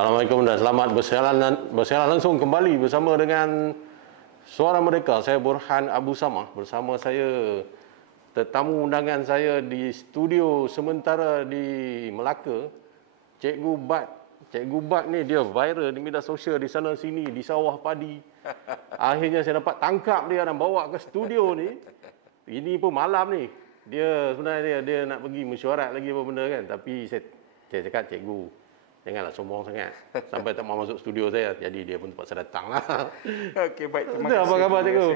Assalamualaikum dan selamat bersiaran langsung kembali bersama dengan Suara Merdeka. Saya Burhan Abu Samah. Bersama saya tetamu undangan saya di studio sementara di Melaka, Cikgu Bat. Cikgu Bat ni dia viral di media sosial di sana sini, di sawah padi. Akhirnya saya dapat tangkap dia dan bawa ke studio ni. Ini pun malam ni. Dia sebenarnya dia nak pergi mesyuarat lagi apa benda kan. Tapi saya cakap, cikgu, janganlah sombong sangat sampai tak mau masuk studio saya. Jadi dia pun terpaksa datang lah. Okey, baik. Terima kasih. Apa khabar, cikgu?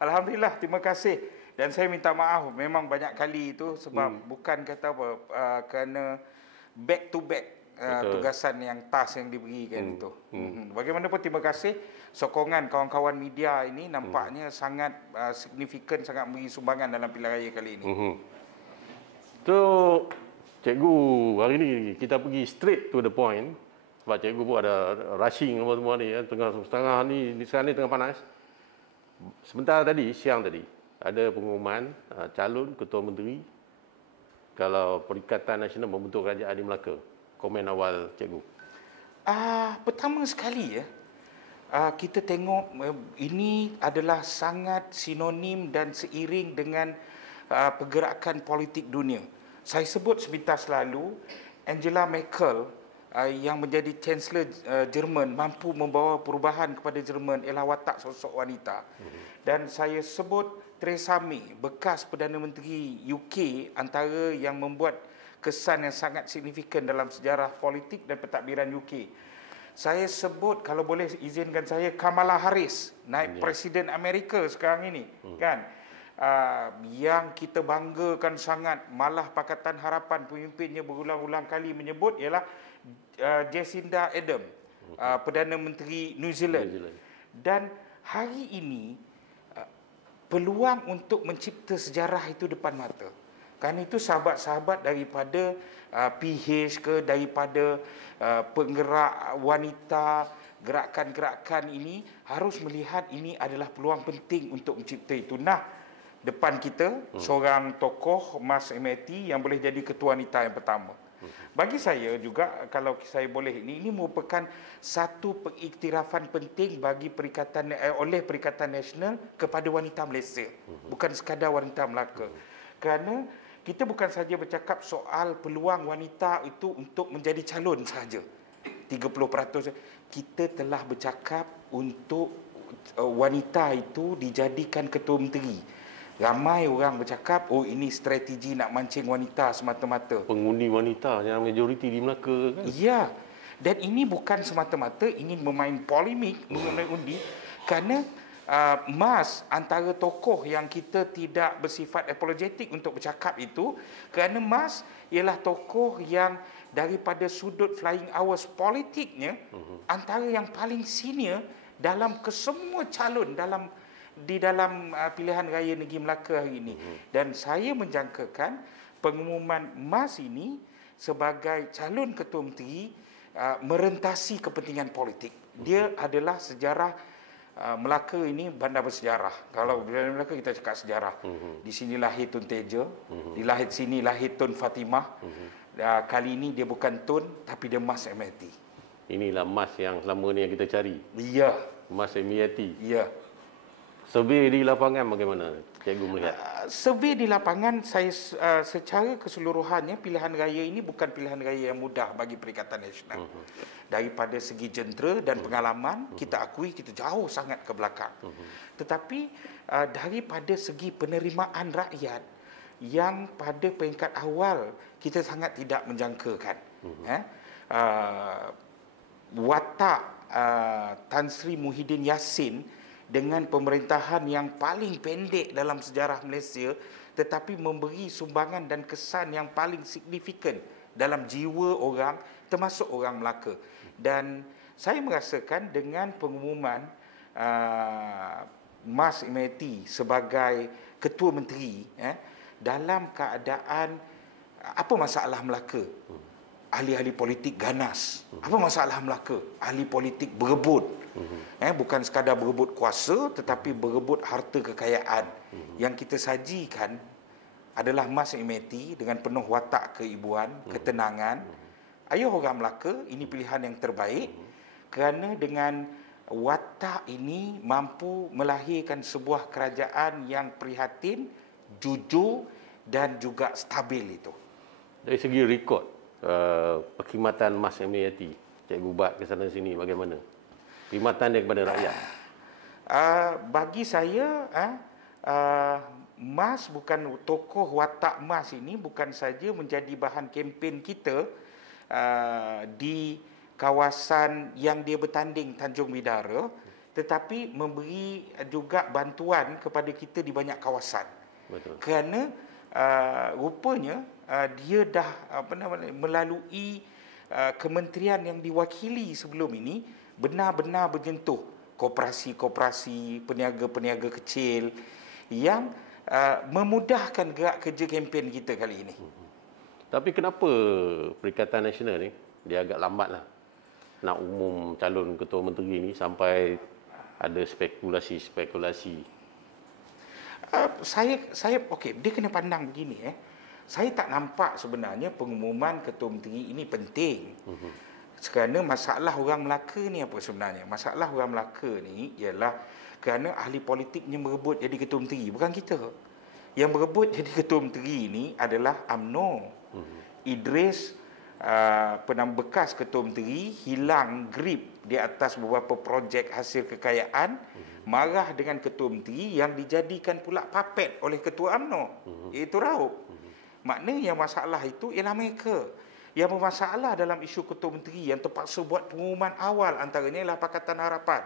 Alhamdulillah, terima kasih. Dan saya minta maaf memang banyak kali itu sebab bukan kata apa, kerana back to back tugasan yang task yang diberikan itu. Bagaimanapun terima kasih sokongan kawan-kawan media ini nampaknya sangat signifikan, sangat memberi sumbangan dalam pilihan raya kali ini. So, cikgu, hari ni kita pergi straight to the point. Sebab cikgu pun ada rushing semua ni ya. Tengah ni, sekarang ni tengah panas. Sebentar tadi, siang tadi, ada pengumuman calon Ketua Menteri kalau Perikatan Nasional membentuk kerajaan di Melaka. Komen awal cikgu. Pertama sekali ya, kita tengok ini adalah sangat sinonim dan seiring dengan pergerakan politik dunia. Saya sebut sepintas lalu, Angela Merkel yang menjadi Chancellor Jerman mampu membawa perubahan kepada Jerman ialah watak sosok wanita. Dan saya sebut Theresa May, bekas Perdana Menteri UK, antara yang membuat kesan yang sangat signifikan dalam sejarah politik dan pentadbiran UK. Saya sebut, kalau boleh izinkan saya, Kamala Harris, naib Presiden Amerika sekarang ini, kan? Yang kita banggakan sangat, malah Pakatan Harapan pemimpinnya berulang-ulang kali menyebut ialah Jacinda Ardern, Perdana Menteri New Zealand. Dan hari ini peluang untuk mencipta sejarah itu depan mata. Kan itu sahabat-sahabat daripada PH ke, daripada penggerak wanita, gerakan-gerakan ini harus melihat ini adalah peluang penting untuk mencipta itu. Nah, depan kita seorang tokoh Mas MAT yang boleh jadi ketua wanita yang pertama. Bagi saya juga, kalau saya boleh, ini merupakan satu pengiktirafan penting bagi oleh Perikatan Nasional kepada wanita Malaysia, bukan sekadar wanita Melaka. Kerana kita bukan saja bercakap soal peluang wanita itu untuk menjadi calon sahaja 30%. Kita telah bercakap untuk wanita itu dijadikan ketua menteri. Ramai orang bercakap, oh ini strategi nak mancing wanita semata-mata. Pengundi wanita yang majoriti di Melaka kan? Ya, dan ini bukan semata-mata ingin memain polemik mengenai undi, kerana Mas antara tokoh yang kita tidak bersifat apologetik untuk bercakap itu, kerana Mas ialah tokoh yang daripada sudut flying hours politiknya antara yang paling senior dalam kesemua calon di dalam pilihan raya negeri Melaka hari ini. Dan saya menjangkakan pengumuman Mas ini sebagai calon ketua menteri merentasi kepentingan politik. Dia adalah sejarah Melaka ini bandar bersejarah. Kalau di Melaka kita cakap sejarah. Di sini lahir Tun Teja, di sini lahir Tun Fatimah. Kali ini dia bukan Tun, tapi dia Mas MAT. Inilah Mas yang selama ni yang kita cari. Ya. Mas MAT. Ya. Survey di lapangan bagaimana cikgu melihat? Survey di lapangan, saya secara keseluruhannya pilihan raya ini bukan pilihan raya yang mudah bagi Perikatan Nasional. Daripada segi jentera dan pengalaman, kita akui kita jauh sangat ke belakang. Tetapi daripada segi penerimaan rakyat yang pada peringkat awal kita sangat tidak menjangkakan. Watak Tan Sri Muhyiddin Yassin dengan pemerintahan yang paling pendek dalam sejarah Malaysia, tetapi memberi sumbangan dan kesan yang paling signifikan dalam jiwa orang, termasuk orang Melaka. Dan saya merasakan dengan pengumuman Mas MAT sebagai ketua menteri dalam keadaan apa masalah Melaka? Ahli-ahli politik ganas. Apa masalah Melaka? Ahli politik berebut. Bukan sekadar berebut kuasa, tetapi berebut harta kekayaan. Yang kita sajikan adalah Mas MAT dengan penuh watak keibuan, ketenangan, Ayuh orang Melaka, ini pilihan yang terbaik kerana dengan watak ini mampu melahirkan sebuah kerajaan yang prihatin, jujur dan juga stabil itu. Dari segi rekod, perkhidmatan Mas MAT, Cikgu Bat ke sana sini bagaimana? Perkhidmatan dia kepada rakyat. Bagi saya, Mas bukan tokoh watak Mas ini bukan saja menjadi bahan kempen kita di kawasan yang dia bertanding Tanjung Bidara, tetapi memberi juga bantuan kepada kita di banyak kawasan. Betul. Kerana rupanya dia dah melalui kementerian yang diwakili sebelum ini benar-benar menyentuh koperasi-koperasi, peniaga-peniaga kecil yang memudahkan gerak kerja kempen kita kali ini. Tapi kenapa Perikatan Nasional ni dia agak lambat lah nak umum calon ketua menteri ni sampai ada spekulasi-spekulasi? Saya okey, dia kena pandang begini Saya tak nampak sebenarnya pengumuman ketua menteri ini penting. Kerana masalah orang Melaka ni apa sebenarnya? Masalah orang Melaka ni ialah kerana ahli politiknya merebut jadi ketua menteri, bukan kita. Yang merebut jadi ketua menteri ini adalah UMNO. Idris bekas ketua menteri hilang grip di atas beberapa projek hasil kekayaan, marah dengan ketua menteri yang dijadikan pula papet oleh ketua UMNO, iaitu Raup. Maknanya masalah itu ialah mereka. Yang bermasalah dalam isu ketua menteri yang terpaksa buat pengumuman awal antaranya ialah Pakatan Harapan.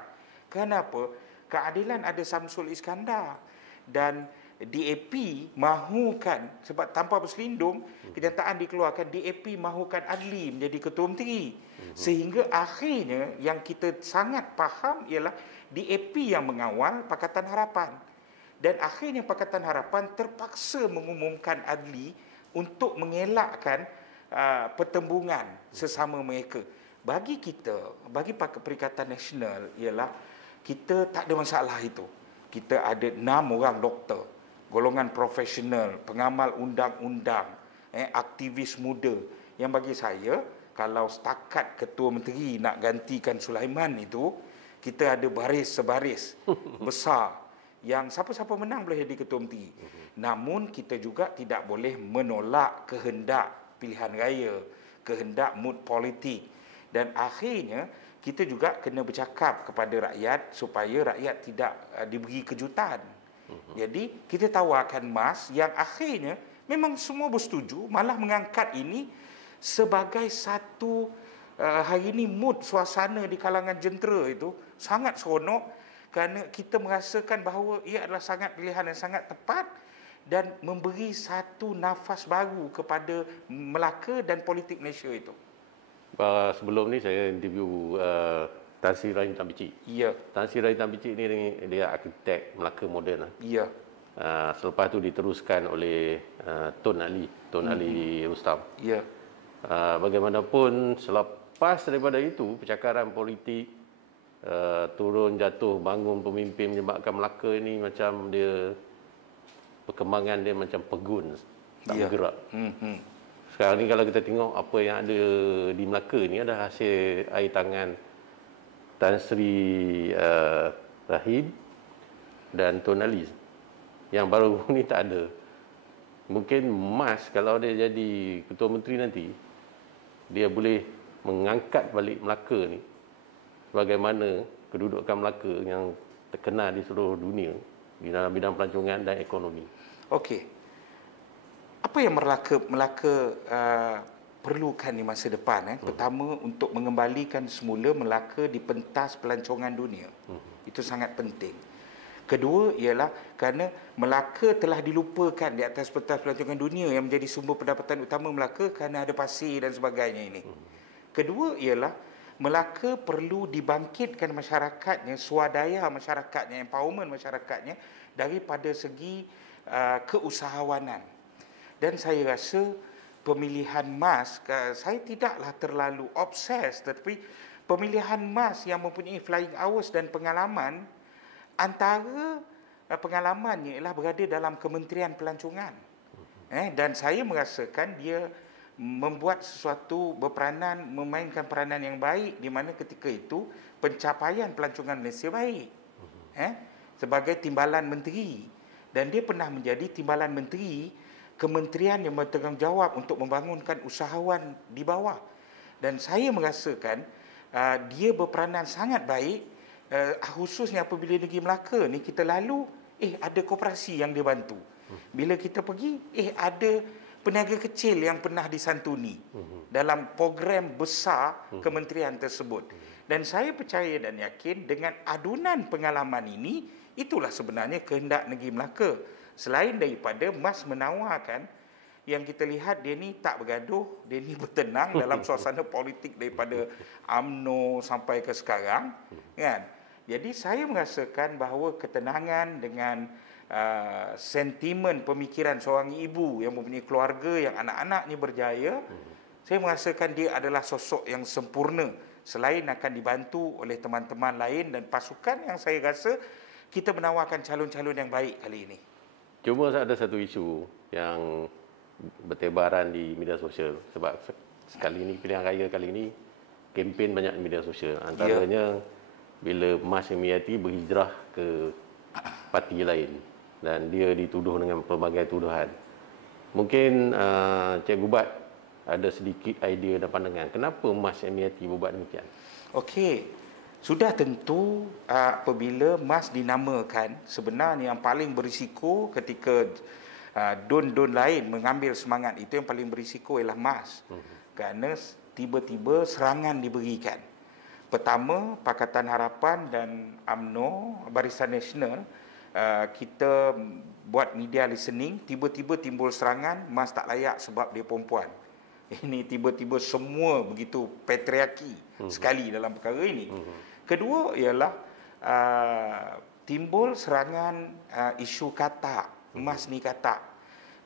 Kenapa? Keadilan ada Samsul Iskandar dan DAP mahukan, sebab tanpa berselindung kenyataan dikeluarkan, DAP mahukan Adli menjadi ketua menteri. Sehingga akhirnya yang kita sangat faham ialah DAP yang mengawal Pakatan Harapan. Dan akhirnya Pakatan Harapan terpaksa mengumumkan Adli untuk mengelakkan pertembungan sesama mereka. Bagi kita, bagi Perikatan Nasional ialah kita tak ada masalah itu. Kita ada 6 orang doktor, golongan profesional, pengamal undang-undang, aktivis muda. Yang bagi saya, kalau setakat ketua menteri nak gantikan Sulaiman itu, kita ada baris sebaris besar yang siapa-siapa menang boleh jadi ketua menteri. Namun kita juga tidak boleh menolak kehendak pilihan raya, kehendak mood politik. Dan akhirnya kita juga kena bercakap kepada rakyat supaya rakyat tidak diberi kejutan. Jadi kita tawarkan Mas yang akhirnya memang semua bersetuju, malah mengangkat ini sebagai satu hari ini mood suasana di kalangan jentera itu sangat seronok kerana kita merasakan bahawa ia adalah sangat pilihan yang sangat tepat dan memberi satu nafas baru kepada Melaka dan politik Malaysia itu. Sebelum ni saya interview Tan Sri Rahim Tan Bicik. Ya. Tan Sri Rahim Tan Bicik ni dia arkitek Melaka moden lah. Ya. Selepas tu diteruskan oleh Tun Ali Rustam. Ya. Bagaimanapun selepas daripada itu percakaran politik turun jatuh bangun pemimpin menyebabkan Melaka ni macam dia perkembangan dia macam pegun, tak bergerak. Sekarang ni kalau kita tengok apa yang ada di Melaka ni adalah hasil air tangan Tan Sri Rahim dan Tun Ali. Yang baru ni tak ada. Mungkin Mas kalau dia jadi ketua menteri nanti, dia boleh mengangkat balik Melaka ni bagaimana kedudukan Melaka yang terkenal di seluruh dunia di dalam bidang pelancongan dan ekonomi. Okey. Apa yang Melaka perlukan di masa depan? Pertama, untuk mengembalikan semula Melaka di pentas pelancongan dunia. Itu sangat penting. Kedua ialah kerana Melaka telah dilupakan di atas pentas pelancongan dunia yang menjadi sumber pendapatan utama Melaka kerana ada pasir dan sebagainya ini. Kedua ialah Melaka perlu dibangkitkan masyarakatnya, swadaya masyarakatnya, empowerment masyarakatnya daripada segi keusahawanan. Dan saya rasa pemilihan Mas, saya tidaklah terlalu obses, tetapi pemilihan Mas yang mempunyai flying hours dan pengalaman, antara pengalamannya ialah berada dalam Kementerian Pelancongan. Dan saya merasakan dia membuat sesuatu memainkan peranan yang baik, di mana ketika itu pencapaian pelancongan Malaysia baik. Sebagai timbalan menteri, dan dia pernah menjadi timbalan menteri kementerian yang bertanggungjawab untuk membangunkan usahawan di bawah. Dan saya merasakan dia berperanan sangat baik, khususnya apabila Negeri Melaka ni kita lalu ada koperasi yang dia bantu. Bila kita pergi ada peniaga kecil yang pernah disantuni dalam program besar kementerian tersebut. Dan saya percaya dan yakin dengan adunan pengalaman ini, itulah sebenarnya kehendak Negeri Melaka. Selain daripada Mas menawarkan, yang kita lihat dia ni tak bergaduh, dia ni bertenang dalam suasana politik daripada UMNO sampai ke sekarang, kan? Jadi saya merasakan bahawa ketenangan dengan sentimen pemikiran seorang ibu yang mempunyai keluarga yang anak-anaknya berjaya, saya merasakan dia adalah sosok yang sempurna, selain akan dibantu oleh teman-teman lain dan pasukan yang saya rasa kita menawarkan calon-calon yang baik kali ini. Cuma ada satu isu yang bertebaran di media sosial, sebab sekali ini pilihan raya kali ini kempen banyak di media sosial, antaranya bila Mas Emiati berhijrah ke parti lain dan dia dituduh dengan pelbagai tuduhan. Mungkin Cikgu Bat ada sedikit idea dan pandangan kenapa Mas Emiati berbuat demikian. Okey, sudah tentu apabila Mas dinamakan, sebenarnya yang paling berisiko ketika don-don lain mengambil semangat itu, yang paling berisiko ialah Mas. Kerana tiba-tiba serangan diberikan. Pertama, Pakatan Harapan dan UMNO, Barisan Nasional, kita buat media listening, tiba-tiba timbul serangan, Mas tak layak sebab dia perempuan. Ini tiba-tiba semua begitu patriarki sekali dalam perkara ini. Kedua ialah timbul serangan isu katak. Mas ni katak.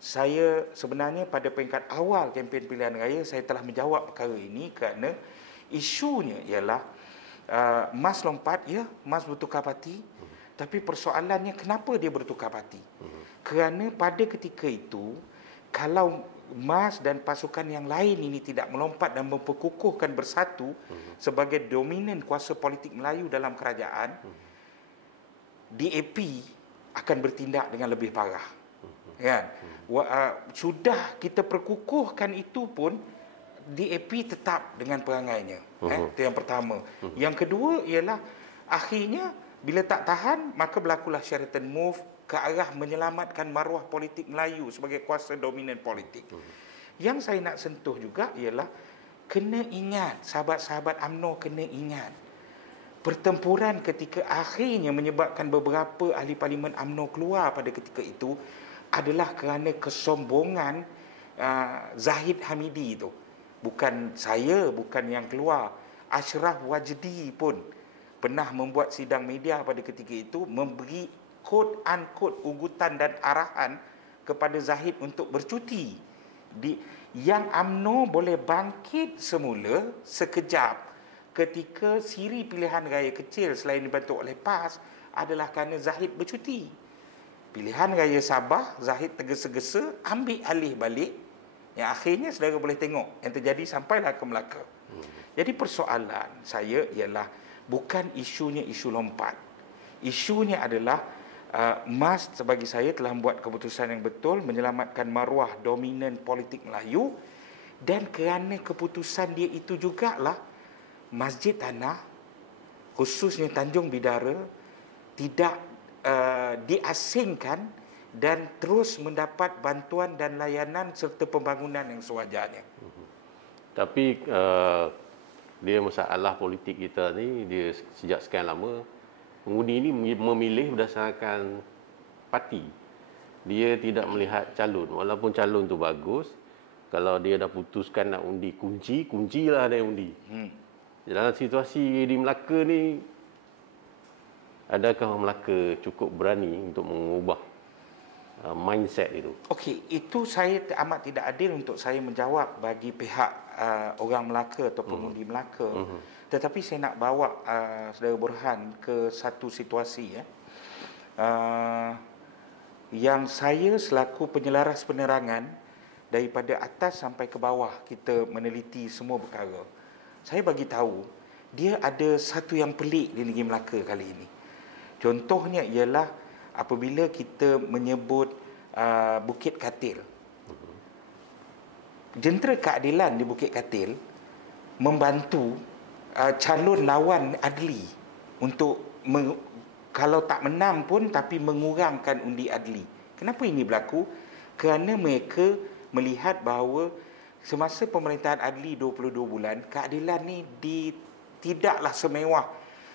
Saya sebenarnya pada peringkat awal kempen pilihan raya saya telah menjawab perkara ini kerana isunya ialah Mas lompat, ya, Mas bertukar parti. Tapi persoalannya kenapa dia bertukar parti? Kerana pada ketika itu, kalau Mas dan pasukan yang lain ini tidak melompat dan memperkukuhkan bersatu sebagai dominan kuasa politik Melayu dalam kerajaan, DAP akan bertindak dengan lebih parah. Kan? Sudah kita perkukuhkan itu pun, DAP tetap dengan perangainya. Itu yang pertama. Yang kedua ialah akhirnya bila tak tahan, maka berlakulah Sheraton move ke arah menyelamatkan maruah politik Melayu sebagai kuasa dominan politik. Yang saya nak sentuh juga ialah kena ingat, sahabat-sahabat UMNO kena ingat, pertempuran ketika akhirnya menyebabkan beberapa ahli parlimen UMNO keluar pada ketika itu adalah kerana kesombongan Zahid Hamidi itu. Bukan saya, bukan yang keluar. Ashraf Wajdi pun pernah membuat sidang media pada ketika itu, memberi quote-unquote ugutan dan arahan kepada Zahid untuk bercuti. Yang UMNO boleh bangkit semula sekejap ketika siri pilihan raya kecil selain dibantu oleh PAS adalah kerana Zahid bercuti. Pilihan raya Sabah, Zahid tergesa-gesa ambil alih balik, yang akhirnya saudara boleh tengok yang terjadi sampailah ke Melaka. Jadi persoalan saya ialah bukan isunya isu lompat. Isunya adalah Mas bagi saya telah membuat keputusan yang betul menyelamatkan maruah dominan politik Melayu, dan kerana keputusan dia itu jugalah Masjid Tanah, khususnya Tanjung Bidara, tidak diasingkan dan terus mendapat bantuan dan layanan serta pembangunan yang sewajarnya. Tapi dia masalah politik kita ni, dia sejak sekian lama pengundi ini memilih berdasarkan parti. Dia tidak melihat calon, walaupun calon tu bagus. Kalau dia dah putuskan nak undi kuncilah dia undi. Dalam situasi di Melaka ni, adakah Melaka cukup berani untuk mengubah mindset itu? Okey, itu saya amat tidak adil untuk saya menjawab bagi pihak orang Melaka atau pengundi Melaka. Tetapi saya nak bawa Saudara Burhan ke satu situasi yang saya selaku penyelaras penerangan daripada atas sampai ke bawah kita meneliti semua perkara. Saya bagi tahu dia ada satu yang pelik di Negeri Melaka kali ini. Contohnya ialah apabila kita menyebut Bukit Katil. Jentera keadilan di Bukit Katil membantu calon lawan Adli untuk kalau tak menang pun tapi mengurangkan undi Adli. Kenapa ini berlaku? Kerana mereka melihat bahawa semasa pemerintahan Adli 22 bulan, keadilan ni tidaklah semewah.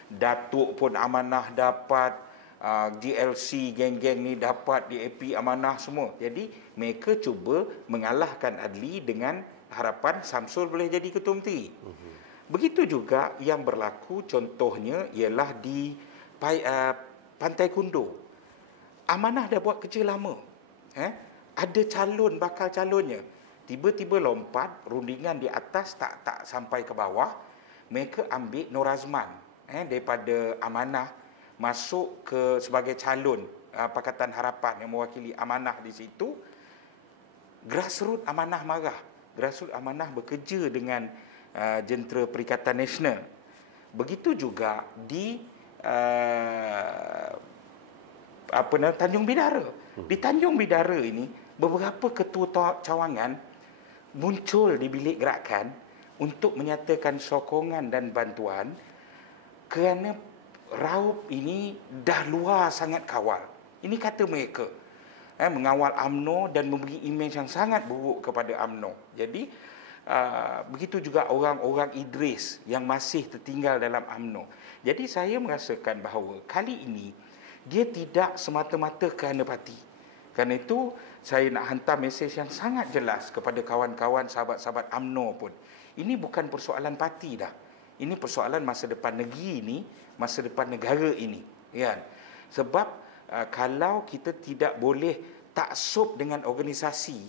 Datuk pun amanah dapat, GLC, geng-geng ni dapat, DAP amanah semua. Jadi mereka cuba mengalahkan Adli dengan harapan Samsul boleh jadi Ketua Menteri. Begitu juga yang berlaku contohnya ialah di Pantai Kundo. Amanah dah buat kerja lama. Ada bakal calonnya. Tiba-tiba lompat, rundingan di atas tak sampai ke bawah. Mereka ambil Nur Azman daripada Amanah masuk sebagai calon Pakatan Harapan yang mewakili Amanah di situ. Grassroots Amanah marah. Grassroots Amanah bekerja dengan Jentera Perikatan Nasional. Begitu juga di Tanjung Bidara. Di Tanjung Bidara ini beberapa ketua cawangan muncul di bilik gerakan untuk menyatakan sokongan dan bantuan kerana raup ini dah luar sangat kawal. Ini kata mereka. Mengawal UMNO dan memberi imej yang sangat buruk kepada UMNO. Jadi begitu juga orang-orang Idris yang masih tertinggal dalam UMNO. Jadi saya merasakan bahawa kali ini dia tidak semata-mata kerana parti. Kerana itu saya nak hantar mesej yang sangat jelas kepada kawan-kawan sahabat-sahabat UMNO pun. Ini bukan persoalan parti dah. Ini persoalan masa depan negeri ini, masa depan negara ini. Kan? Sebab kalau kita tidak boleh taksub dengan organisasi,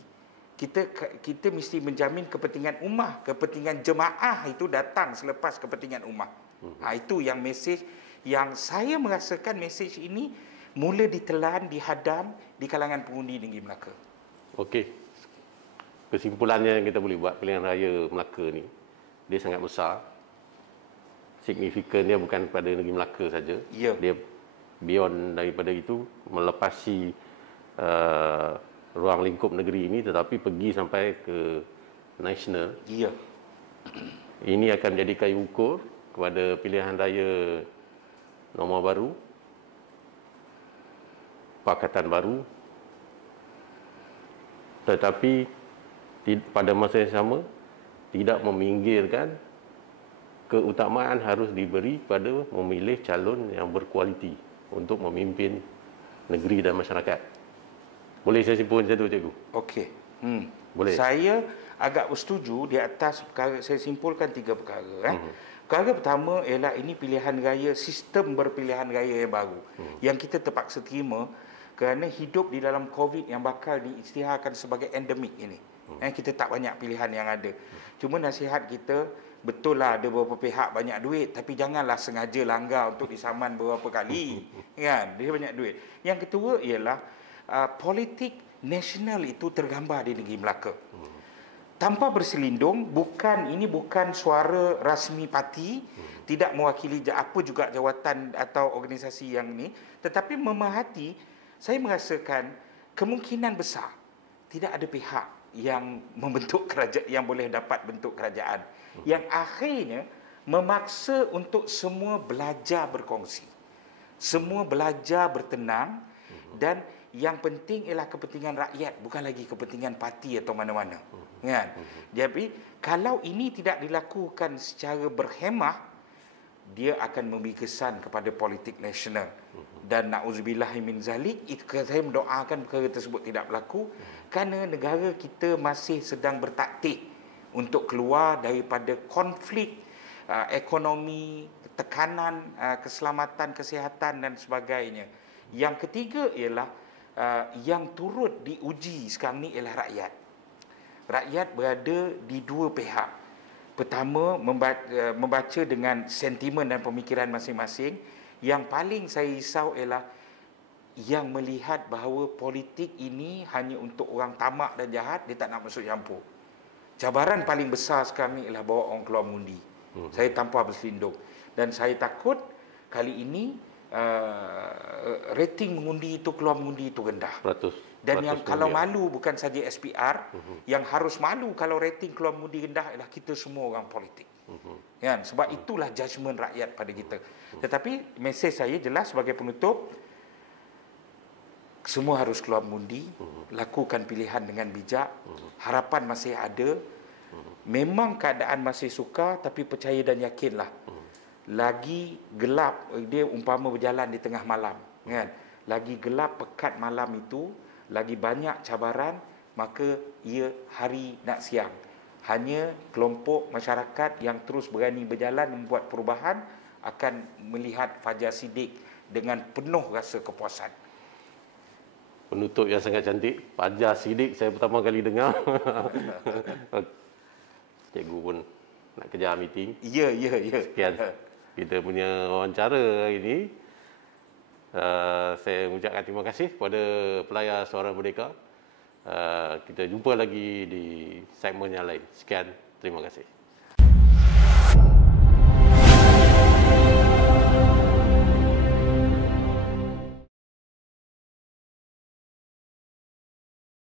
kita mesti menjamin kepentingan ummah, kepentingan jemaah itu datang selepas kepentingan ummah. Itu yang mesej yang saya merasakan mesej ini mula ditelan, dihadam di kalangan pengundi Negeri Melaka. Okey. Kesimpulannya yang kita boleh buat, pilihan raya Melaka ni dia sangat besar. Signifikannya bukan pada Negeri Melaka saja. Ya. Dia beyond daripada itu, melepasi ruang lingkup negeri ini tetapi pergi sampai ke nasional. Ya. Ini akan menjadi kayu ukur kepada pilihan raya nombor baru, Pakatan Baru, tetapi pada masa yang sama tidak meminggirkan keutamaan harus diberi pada memilih calon yang berkualiti untuk memimpin negeri dan masyarakat. Boleh saya simpulkan macam tu, Cikgu? Okey. Boleh. Saya agak bersetuju di atas perkara, saya simpulkan 3 perkara. Perkara pertama ialah ini pilihan raya, sistem berpilihan raya yang baru. Yang kita terpaksa terima kerana hidup di dalam COVID yang bakal diisytiharkan sebagai endemik ini. Kita tak banyak pilihan yang ada. Cuma nasihat kita, betul lah ada beberapa pihak banyak duit, tapi janganlah sengaja langgar untuk disaman beberapa kali. Kan? Dia banyak duit. Yang kedua ialah politik nasional itu tergambar di Negeri Melaka. Tanpa berselindung, ini bukan suara rasmi parti, tidak mewakili apa juga jawatan atau organisasi yang ni, tetapi memerhati, saya merasakan kemungkinan besar tidak ada pihak yang membentuk kerajaan, yang boleh dapat bentuk kerajaan, yang akhirnya memaksa untuk semua belajar berkongsi, semua belajar bertenang, dan yang penting ialah kepentingan rakyat, bukan lagi kepentingan parti atau mana-mana. Kan? Jadi kalau ini tidak dilakukan secara berhemah, dia akan memberi kesan kepada politik nasional. Dan na'udzubillah min zalik, saya mendoakan perkara tersebut tidak berlaku, kerana negara kita masih sedang bertaktik untuk keluar daripada konflik ekonomi, tekanan keselamatan, kesihatan dan sebagainya. Yang ketiga ialah yang turut diuji sekarang ni ialah rakyat. Rakyat berada di 2 pihak. Pertama, membaca dengan sentimen dan pemikiran masing-masing. Yang paling saya risau ialah yang melihat bahawa politik ini hanya untuk orang tamak dan jahat, dia tak nak masuk campur. Cabaran paling besar sekarang ni ialah bawa orang keluar mengundi. Saya tanpa berselindung. Dan saya takut kali ini rating mengundi itu, keluar mengundi itu rendah. Dan yang kalau malu bukan saja SPR, yang harus malu kalau rating keluar mengundi rendah ialah kita semua orang politik. Kan? Sebab itulah judgement rakyat pada kita. Tetapi mesej saya jelas sebagai penutup, semua harus keluar mengundi, lakukan pilihan dengan bijak, harapan masih ada, memang keadaan masih sukar, tapi percaya dan yakinlah, lagi gelap, dia umpama berjalan di tengah malam, kan? Lagi gelap pekat malam itu, lagi banyak cabaran, maka ia hari nak siang. Hanya kelompok masyarakat yang terus berani berjalan membuat perubahan akan melihat Fajar Siddiq dengan penuh rasa kepuasan. Penutup yang sangat cantik. Fajar Siddiq saya pertama kali dengar. Cikgu pun nak kejar meeting. Ya. Sekian kita punya wawancara hari ini. Saya mengucapkan terima kasih kepada pelayar Suara Merdeka. Kita jumpa lagi di segmen yang lain. Sekian, terima kasih.